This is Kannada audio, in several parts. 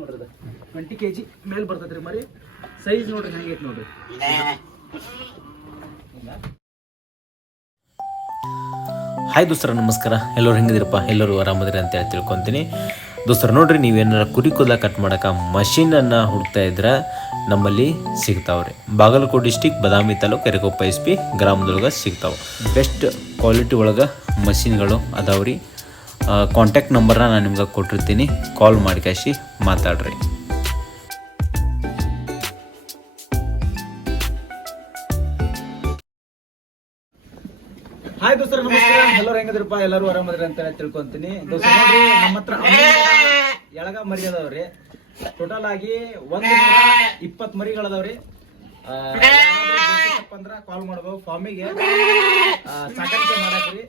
ನೋಡ್ರಿ 20 kg ಮೇಲೆ ಬರ್ತೈತ್ರಿ ಮರಿ. ಸೈಜ್ ನೋಡ್ರಿ ಹೆಂಗೈತಿ ನೋಡ್ರಿ. ಹಾಯ್ ದೋಸ್ತರ, ನಮಸ್ಕಾರ. ಎಲ್ಲರೂ ಹೆಂಗಿದಿರಪ್ಪ? ಎಲ್ಲರೂ ಆರಾಮದಿರಿ ಅಂತ ಹೇಳಿ ತಿಳ್ಕೊತೀನಿ. ದೋಸ್ತರ ನೋಡ್ರಿ, ನೀವೇನಾರ ಕುರಿ ಕೂದಲ ಕಟ್ ಮಾಡೋಕೆ ಮಷೀನನ್ನು ಹುಡುಕ್ತಾ ಇದ್ರೆ ನಮ್ಮಲ್ಲಿ ಸಿಗ್ತಾವ್ರಿ. ಬಾಗಲಕೋಟೆ ಡಿಸ್ಟಿಕ್ ಬದಾಮಿ ತಾಲೂಕು ಎರಕೊಪ್ಪ SP ಗ್ರಾಮದೊಳಗೆ ಸಿಗ್ತಾವೆ. ಬೆಸ್ಟ್ ಕ್ವಾಲಿಟಿ ಒಳಗೆ ಮಷೀನ್ಗಳು ಅದಾವ್ರಿ. ಕಾಂಟ್ಯಾಕ್ಟ್ ನಂಬರ್ನ ನಾನು ನಿಮ್ಗೆ ಕೊಟ್ಟಿರ್ತೀನಿ. ಕಾಲ್ ಮಾಡಿ ಕಾಶಿ ಮಾತಾಡ್ರಿ. ಹಾಯ್ ದೋಸ್ತರ, ನಮಸ್ಕಾರ. ಎಲ್ಲರೂ ಹೆಂಗದಿರಪ್ಪ? ಎಲ್ಲರೂ ಆರಾಮದ್ರಿ ಅಂತ ತಿಳ್ಕೊಂತೀನಿ. ದೋಸ್ತರ ನೋಡ್ರಿ, ನಮ್ಮ ಹತ್ರ ಎಳಗ ಮರಿ ಅದಾವ್ರಿ. ಟೋಟಲ್ ಆಗಿ 120 ಮರಿಗಳದಾವ್ರಿ. ಅಂದ್ರ ಕಾಲ್ ಮಾಡ್ಬೋದು. ಫಾರ್ಮಿಗೆ ಸಾಕಾಣಿಕೆ ಮಾಡಕ್ರಿ.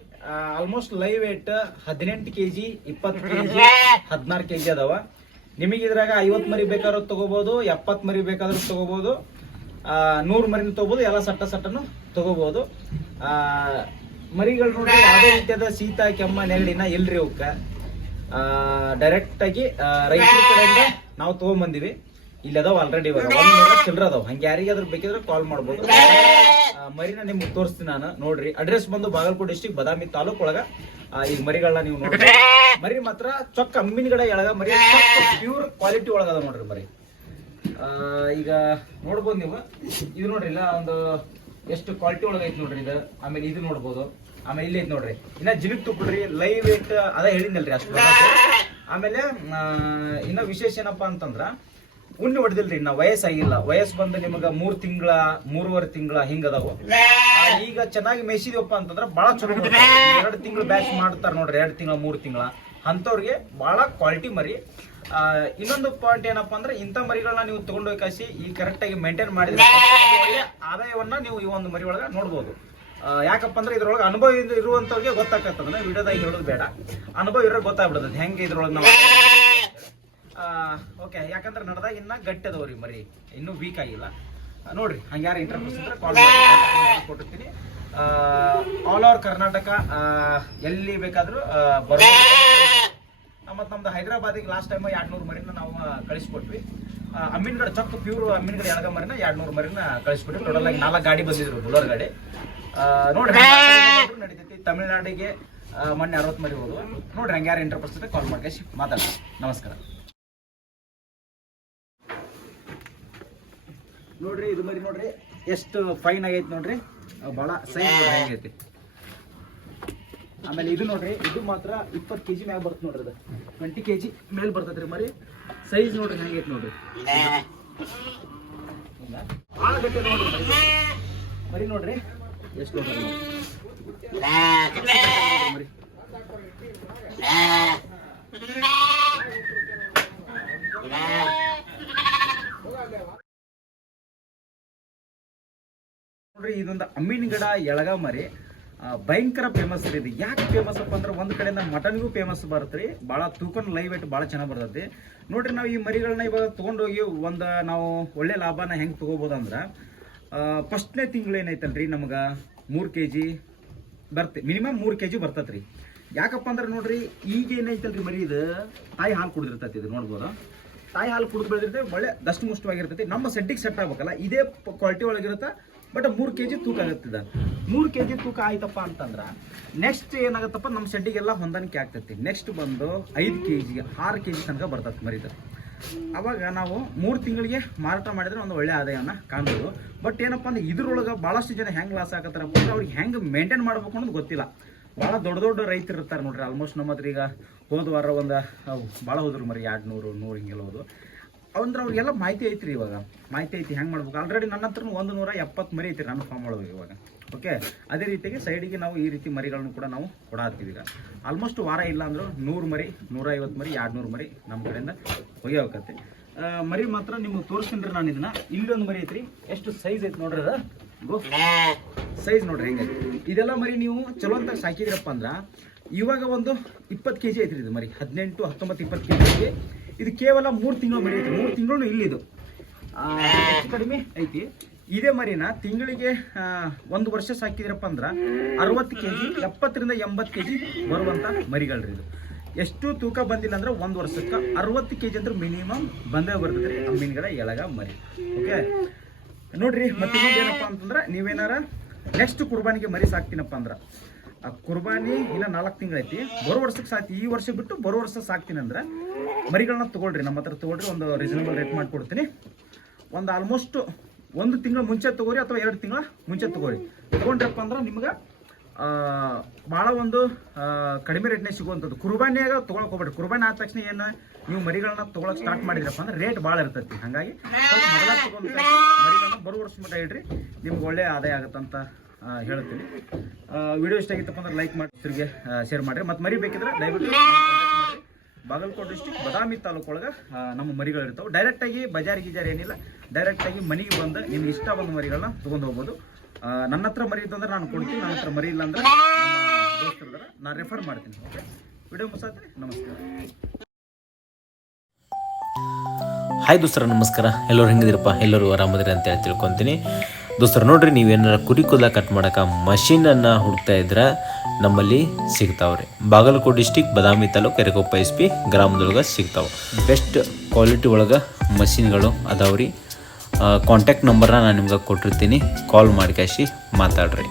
Almost live weight 18 kg, 20 kg, 16 kg ಅದಾವ. ನಿಮಗೆ ಇದ್ರಾಗ 50 ಮರಿ ಬೇಕಾದ್ರೂ ತಗೋಬಹುದು, 70 ಮರಿ ಬೇಕಾದ್ರೂ ತಗೋಬಹುದು, 100 ಮರಿನ ತಗೋಬಹುದು, ಎಲ್ಲ ಸಟ್ಟನು ತಗೋಬಹುದು. ಮರಿಗಳು ನೋಡ್ರಿ, ಯಾವುದೇ ರೀತಿಯಾದ ಶೀತ, ಕೆಮ್ಮ, ನೆಗಡಿನ ಇಲ್ರಿ. ಅವಕ್ಕ ಡೈರೆಕ್ಟ್ ಆಗಿ ರೈತರ ಕಡೆಯಿಂದ ನಾವು ತಗೊಂಡ್ಬಂದಿವಿ. ಇಲ್ಲಿ ಅದಾವ ಆಲ್ರೆಡಿ. ಇವಾಗ 100 ಚಿಲ್ಲರ ಅದಾವ. ಹಂಗೆ ಯಾರಿಗಾದ್ರೂ ಬೇಕಿದ್ರೆ ಕಾಲ್ ಮಾಡ್ಬೋದು. ಮರಿನ ನಿಮ್ಗೆ ತೋರಿಸ್ತೀನಿ ನಾನು. ನೋಡ್ರಿ, ಅಡ್ರೆಸ್ ಬಂದು ಬಾಗಲಕೋಟೆ ಡಿಸ್ಟಿಕ್ ಬದಾಮಿ ತಾಲೂಕ್ ಒಳಗ ಈಗ ಮರಿಗಳನ್ನ ನೀವು ನೋಡ್ರಿ. ಮರಿ ಮಾತ್ರ ಚೊಕ್ಕ ಅಮ್ಮಿನಗಡೆ ಎಳಗ ಮರಿ, ಪ್ಯೂರ್ ಕ್ವಾಲಿಟಿ ಒಳಗದ ನೋಡ್ರಿ ಮರಿ. ಈಗ ನೋಡ್ಬೋದು ನೀವು. ಇದು ನೋಡ್ರಿ, ಇಲ್ಲ ಒಂದು ಎಷ್ಟು ಕ್ವಾಲಿಟಿ ಒಳಗ ಐತಿ ನೋಡ್ರಿ ಇದು. ಆಮೇಲೆ ಇದು ನೋಡ್ಬೋದು. ಆಮೇಲೆ ಇಲ್ಲಿ ಐತಿ ನೋಡ್ರಿ, ಇನ್ನ ಜಿಲಿಕ್ ತುಪ್ಪಡ್ರಿ, ಲೈವ್ ವೇಟ್ ಅದ ಹೇಳಿದ್ನಲ್ರಿ ಅಷ್ಟು. ಆಮೇಲೆ ಇನ್ನ ವಿಶೇಷ ಏನಪ್ಪಾ ಅಂತಂದ್ರ, ಉಣ್ಣಿ ಹೊಡೆದಿಲ್ರಿ. ಇನ್ನ ವಯಸ್ಸಾಗಿಲ್ಲ. ವಯಸ್ಸು ಬಂದು ನಿಮಗ 3 ತಿಂಗಳ, 3.5 ತಿಂಗಳ ಹಿಂಗದಾವು. ಈಗ ಚೆನ್ನಾಗಿ ಮೇಯಿಸಿದವಪ್ಪ ಅಂತಂದ್ರ ಬಹಳ ಚಲೋ. 2 ತಿಂಗಳು ಬ್ಯಾಚ್ ಮಾಡ್ತಾರ ನೋಡ್ರಿ, 2 ತಿಂಗಳ, 3 ತಿಂಗಳ ಅಂತವ್ರಿಗೆ ಬಹಳ ಕ್ವಾಲಿಟಿ ಮರಿ. ಇನ್ನೊಂದು ಪಾಯಿಂಟ್ ಏನಪ್ಪಾ ಅಂದ್ರೆ, ಇಂಥ ಮರಿಗಳನ್ನ ನೀವು ತಗೊಂಡೋಗಿ ಕಾಸಿ ಈ ಕರೆಕ್ಟ್ ಆಗಿ ಮೇಂಟೈನ್ ಮಾಡಿದ್ರೆ ಒಳ್ಳೆ ಆದಾಯವನ್ನ ನೀವು ಈ ಒಂದು ಮರಿ ಒಳಗ ನೋಡ್ಬೋದು. ಯಾಕಪ್ಪ ಅಂದ್ರೆ ಇದ್ರೊಳಗೆ ಅನುಭವ ಇರುವಂತವ್ರಿಗೆ ಗೊತ್ತಾಗ್ತದ. ವಿಡಿಯೋದಾಗ ಹೇಳೋದು ಬೇಡ, ಅನುಭವ ಇರೋ ಗೊತ್ತಾಗ್ಬಿಡ್ತದೆ ಹೆಂಗೆ ಇದ್ರೊಳಗೆ ನಾವು. ಓಕೆ, ಯಾಕಂದ್ರೆ ನಡೆದಾಗ ಇನ್ನ ಗಟ್ಟಿ ಅದಾವ್ರಿ ಮರಿ, ಇನ್ನೂ ವೀಕ್ ಆಗಿಲ್ಲ. ನೋಡ್ರಿ, ಹಂಗ್ಯಾರ ಇಂಟರ್ವ್ಯೂಸ್ ಇದ್ರೆ ಕಾಲ್ ಮಾಡಿ ಕೊಟ್ಟಿರ್ತೀನಿ. ಆಲ್ ಓವರ್ ಕರ್ನಾಟಕ ಎಲ್ಲಿ ಬೇಕಾದ್ರೂ ಬರ್ಬೋದು. ಮತ್ತು ನಮ್ದು ಹೈದರಾಬಾದಿಗೆ ಲಾಸ್ಟ್ ಟೈಮ್ 200 ಮರಿನ ನಾವು ಕಳಿಸ್ಕೊಟ್ವಿ. ಅಮ್ಮಿನಗಡೆ ಚೊಕ್ಕ ಪ್ಯೂರ್ ಅಮ್ಮಿನಗಡೆ ಎಳಗ ಮರಿನ 200 ಮರಿನ ಕಳಿಸ್ಕೊಟ್ವಿ. ಟೋಟಲ್ ಆಗಿ 4 ಗಾಡಿ ಬಂದಿದ್ರು, ಬುಲರ್ ಗಾಡಿ. ನೋಡ್ರಿ, ನಡೀತೈತಿ. ತಮಿಳ್ನಾಡಿಗೆ ಮೊನ್ನೆ 60 ಮರಿ ಹೋದ್ವು. ನೋಡ್ರಿ, ಹಂಗೆ ಯಾರು ಇಂಟರ್ವ್ಯೂಸ್ ಕಾಲ್ ಮಾಡಿ ಮಾತಾಡ. ನಮಸ್ಕಾರ. ನೋಡ್ರಿ, ಇದು ಮರಿ ನೋಡ್ರಿ ಎಷ್ಟು ಫೈನ್ ಆಗೈತಿ ನೋಡ್ರಿ. ಬಹಳ ಸೈಜ್ ಹೆಂಗೈತಿ. ಆಮೇಲೆ ಇದು ನೋಡ್ರಿ, ಇದು ಮಾತ್ರ 20 kg ಮ್ಯಾಗ ಬರ್ತದೆ ನೋಡ್ರಿ. ಅದು 20 kg ಮೇಲೆ ಬರ್ತೈತ್ರಿ ಮರಿ. ಸೈಜ್ ನೋಡ್ರಿ ಹೆಂಗೈತಿ ನೋಡ್ರಿ. ಭಾಳ ಗಟ್ಟಿ ನೋಡ್ರಿ ಮರಿ. ನೋಡ್ರಿ ಎಷ್ಟು ನೋಡ್ರಿ ಮರಿ. ನೋಡ್ರಿ, ಇದೊಂದು ಅಮ್ಮಿನಗಡ ಎಳಗ ಮರಿ ಭಯಂಕರ ಫೇಮಸ್ ರೀ. ಇದು ಯಾಕೆ ಫೇಮಸ್ ಅಪ್ಪ ಅಂದ್ರೆ, ಒಂದ್ ಕಡೆಯಿಂದ ಮಟನ್ಗೂ ಫೇಮಸ್ ಬರುತ್ತೆ. ಭಾಳ ತೂಕೊಂಡು ಲೈವ್ ವೇಟ್ ಭಾಳ ಚೆನ್ನಾಗಿ ಬರ್ತೈತಿ. ನೋಡ್ರಿ, ನಾವು ಈ ಮರಿಗಳನ್ನ ಇವಾಗ ತೊಗೊಂಡೋಗಿ ನಾವು ಒಳ್ಳೆ ಲಾಭನ ಹೆಂಗೆ ತೊಗೋಬೋದಂದ್ರೆ, ಫಸ್ಟ್ನೇ ತಿಂಗಳು ಏನೈತಲ್ರಿ ನಮ್ಗೆ 3 kg ಮಿನಿಮಮ್ 3 kg ಬರ್ತೈತ್ರಿ. ಯಾಕಪ್ಪ ಅಂದ್ರೆ ನೋಡ್ರಿ, ಈಗ ಏನೈತಲ್ರಿ ಮರಿ, ಇದು ತಾಯಿ ಹಾಲು ಕುಡಿದಿರ್ತೈತಿ. ಇದು ನೋಡ್ಬೋದು, ತಾಯಿ ಹಾಲು ಕುಡಿದು ಬೆಳೆದಿರ್ತೈತೆ, ಒಳ್ಳೆ ದಷ್ಟಮುಷ್ಟವಾಗಿರ್ತೈತಿ. ನಮ್ಮ ಸೆಡ್ಡಿಗೆ ಸೆಟ್ ಆಗ್ಬೇಕಲ್ಲ, ಇದೇ ಕ್ವಾಲಿಟಿ ಒಳಗಿರುತ್ತೆ. ಬಟ್ 3 kg ತೂಕ ಆಗುತ್ತಿದೆ. 3 kg ತೂಕ ಆಯ್ತಪ್ಪ ಅಂತಂದ್ರ ನೆಕ್ಸ್ಟ್ ಏನಾಗತ್ತಪ್ಪ, ನಮ್ಮ ಶೆಡ್ಡಿಗೆಲ್ಲ ಹೊಂದಾಣಿಕೆ ಆಗ್ತೈತಿ. ನೆಕ್ಸ್ಟ್ ಬಂದು 5 kg, 6 kg ತನಕ ಬರ್ತೈತಿ ಮರಿದ. ಅವಾಗ ನಾವು 3 ತಿಂಗಳಿಗೆ ಮಾರಾಟ ಮಾಡಿದ್ರೆ ಒಂದು ಒಳ್ಳೆ ಆದಾಯನ ಕಾಣ್ಬೋದು. ಬಟ್ ಏನಪ್ಪ ಅಂದ್ರೆ, ಇದ್ರೊಳಗೆ ಭಾಳಷ್ಟು ಜನ ಹೆಂಗೆ ಲಾಸ್ ಆಗತ್ತಾರಪ್ಪ ಅಂದ್ರೆ, ಅವ್ರಿಗೆ ಹೆಂಗೆ ಮೇಂಟೈನ್ ಮಾಡ್ಬೇಕು ಅನ್ನೋದು ಗೊತ್ತಿಲ್ಲ. ಭಾಳ ದೊಡ್ಡ ರೈತರು ಇರ್ತಾರೆ ನೋಡ್ರಿ. ಆಲ್ಮೋಸ್ಟ್ ನಮ್ಮ ಹತ್ರ ಈಗ ಹೋದ ವಾರ ಒಂದು ಭಾಳ ಹೋದ್ರು ಮರಿ, 200, 100 ಹಿಂಗೆಲ್ಲ ಹೋದು. ಅಂದ್ರೆ ಅವ್ರಿಗೆಲ್ಲ ಮಾಹಿತಿ ಐತ್ರಿ. ಇವಾಗ ಮಾಹಿತಿ ಐತಿ ಹೆಂಗೆ ಮಾಡ್ಬೇಕು. ಆಲ್ರೆಡಿ ನನ್ನ ಹತ್ರ 170 ಮರಿ ಐತಿ ನನ್ನ ಫಾರ್ಮ್ ಒಳಗೆ ಇವಾಗ. ಓಕೆ, ಅದೇ ರೀತಿಯಾಗಿ ಸೈಡಿಗೆ ನಾವು ಈ ರೀತಿ ಮರಿಗಳನ್ನು ಕೂಡ ನಾವು ಕೊಡಾತ್ತೀವಿ. ಈಗ ಆಲ್ಮೋಸ್ಟ್ ವಾರ ಇಲ್ಲ ಅಂದರೂ 100 ಮರಿ, 150 ಮರಿ, 200 ಮರಿ ನಮ್ಮ ಕಡೆಯಿಂದ ಒಯ್ಯೋಕತ್ತೆ. ಮರಿ ಮಾತ್ರ ನಿಮ್ಗೆ ತೋರಿಸ್ತೀನಿ ರೀ ನಾನು. ಇದನ್ನ ಇಲ್ಲೊಂದು ಮರಿ ಐತ್ರಿ, ಎಷ್ಟು ಸೈಜ್ ಐತಿ ನೋಡ್ರಿ. ಅದ ಸೈಜ್ ನೋಡ್ರಿ ಹೆಂಗೈತಿ. ಇದೆಲ್ಲ ಮರಿ ನೀವು ಚಲೋ ಅಂತ ಸಾಕಿದ್ರಪ್ಪ ಅಂದ್ರೆ, ಇವಾಗ ಒಂದು 20 kg ಐತ್ರಿ ಇದು ಮರಿ. 18, 19, 20 kg ಐತಿ. ಇದು ಕೇವಲ 3 ತಿಂಗಳು ಮರಿ ಐತಿ. 3 ತಿಂಗಳು ಇಲ್ಲಿದು ಹೆಚ್ಚು ಕಡಿಮೆ ಐತಿ. ಇದೇ ಮರಿನ ತಿಂಗಳಿಗೆ 1 ವರ್ಷ ಸಾಕಿದ್ರಪ್ಪ ಅಂದ್ರೆ 60 kg, 70 ರಿಂದ 80 kg ಬರುವಂತ ಮರಿಗಳ್ರಿ ಇದು. ಎಷ್ಟು ತೂಕ ಬಂದಿಲ್ಲ ಅಂದ್ರೆ 1 ವರ್ಷಕ್ಕೆ 60 kg ಅಂದ್ರೆ ಮಿನಿಮಮ್ ಬಂದೇ ಬರ್ತದೆ ರೀ ಅಮ್ಮಿನಗಡ ಎಳಗ ಮರಿ. ಓಕೆ ನೋಡ್ರಿ, ಮತ್ತೆ ಇನ್ನೊಂದು ಏನಪ್ಪ ಅಂತಂದ್ರೆ ನೀವೇನಾರ ನೆಕ್ಸ್ಟ್ ಕುರ್ಬಾನಿಗೆ ಮರಿ ಸಾಕ್ತೀನಪ್ಪ ಅಂದ್ರೆ ಆ ಕುರ್ಬಾನಿ ಇನ್ನ 4 ತಿಂಗಳೈತಿ, ಬರೋ ವರ್ಷಕ್ಕೆ ಸಾಕ್ತಿ, ಈ ವರ್ಷ ಬಿಟ್ಟು ಬರೋ ವರ್ಷ ಸಾಕ್ತೀನಿ ಅಂದ್ರೆ ಮರಿಗಳನ್ನ ತೊಗೊಳ್ರಿ, ನಮ್ಮ ಹತ್ರ ತೊಗೊಳ್ರಿ, ಒಂದು ರೀಸನಬಲ್ ರೇಟ್ ಮಾಡಿಕೊಡ್ತೀನಿ. ಒಂದು ಆಲ್ಮೋಸ್ಟ್ 1 ತಿಂಗಳ ಮುಂಚೆ ತೊಗೋರಿ ಅಥವಾ 2 ತಿಂಗಳ ಮುಂಚೆ ತೊಗೋರಿ. ತೊಗೊಂಡ್ರಪ್ಪ ಅಂದ್ರೆ ನಿಮ್ಗೆ ಭಾಳ ಒಂದು ಕಡಿಮೆ ರೇಟ್ನೇ ಸಿಗುವಂಥದ್ದು. ಕುರ್ಬಾನಿಯಾಗ ತೊಗೊಳಕ್ ಹೋಗ್ಬೇಡ್ರಿ. ಕುರ್ಬಾನಿ ಆದ ತಕ್ಷಣ ಏನು ನೀವು ಮರಿಗಳನ್ನ ತೊಗೊಳಕ್ ಸ್ಟಾರ್ಟ್ ಮಾಡಿದ್ರಪ್ಪ ಅಂದ್ರೆ ರೇಟ್ ಭಾಳ ಇರ್ತೈತಿ. ಹಾಗಾಗಿ ಸ್ವಲ್ಪ ಮೊದಲ ತೊಗೊಂಡು ಮರಿಗಳನ್ನ ಬರೋ ವರ್ಷ ಮಟ್ಟ ಇಡ್ರಿ, ನಿಮ್ಗೆ ಒಳ್ಳೆ ಆದಾಯ ಆಗುತ್ತಂತ ಹೇಳ್ತೀನಿ. ವಿಡಿಯೋ ಇಷ್ಟ ಆಗಿತ್ತಪ್ಪ ಅಂದ್ರೆ ಲೈಕ್ ಮಾಡಿ, ತಿರುಗಿ ಶೇರ್ ಮಾಡಿರಿ. ಮತ್ತು ಮರಿ ಬೇಕಿದ್ರೆ ದಯವಿಟ್ಟು ಬಾಗಲಕೋಟೆ ಡಿಸ್ಟ್ರಿಕ್ಟ್ ಬದಾಮಿ ತಾಲೂಕು ಒಳಗೆ ನಮ್ಮ ಮರಿಗಳು ಇರ್ತಾವೆ. ಡೈರೆಕ್ಟಾಗಿ ಬಜಾರ್ ಗೀಜಾರ್ ಏನಿಲ್ಲ, ಡೈರೆಕ್ಟಾಗಿ ಮನೆಗೆ ಬಂದು ನಿಮ್ಗೆ ಇಷ್ಟ ಬಂದ ಮರಿಗಳನ್ನ ತೊಗೊಂಡು ಹೋಗ್ಬೋದು. ನನ್ನ ಹತ್ರ ಮರಿ ಇತ್ತಂದ್ರೆ ನಾನು ಕೊಡ್ತೀನಿ, ನನ್ನ ಹತ್ರ ಮರಿ ಇಲ್ಲ ಅಂದ್ರೆ ನಮ್ಮ ದೋಸ್ತರು ನಾನು ರೆಫರ್ ಮಾಡ್ತೀನಿ. ಓಕೆ, ವಿಡಿಯೋ ಮುಗಿಸ್ತೀನಿ. ನಮಸ್ಕಾರ. ಹಾಯ್ ದೋಸ್ತರ ನಮಸ್ಕಾರ, ಎಲ್ಲರೂ ಹೆಂಗಿದಿರಪ್ಪ, ಎಲ್ಲರೂ ಆರಾಮದಿರಿ ಅಂತ ಹೇಳಿ ತಿಳ್ಕೊತೀನಿ. ದೋಸ್ತರು ನೋಡ್ರಿ, ನೀವೇನಾರ ಕುರಿ ಕೂದಲ ಕಟ್ ಮಾಡೋಕೆ ಮಷೀನನ್ನು ಹುಡುಕ್ತಾ ಇದ್ರೆ ನಮ್ಮಲ್ಲಿ ಸಿಗ್ತಾವ್ರಿ. ಬಾಗಲಕೋಟೆ ಡಿಸ್ಟಿಕ್ ಬದಾಮಿ ತಾಲೂಕು ಎರೆಕೊಪ್ಪ SP ಗ್ರಾಮದೊಳಗೆ ಸಿಗ್ತಾವೆ. ಬೆಸ್ಟ್ ಕ್ವಾಲಿಟಿ ಒಳಗೆ ಮಷಿನ್ಗಳು ಅದಾವ್ರಿ. ಕಾಂಟ್ಯಾಕ್ಟ್ ನಂಬರ್ನ ನಾನು ನಿಮ್ಗೆ ಕೊಟ್ಟಿರ್ತೀನಿ, ಕಾಲ್ ಮಾಡಿ ಮಾತಾಡ್ರಿ.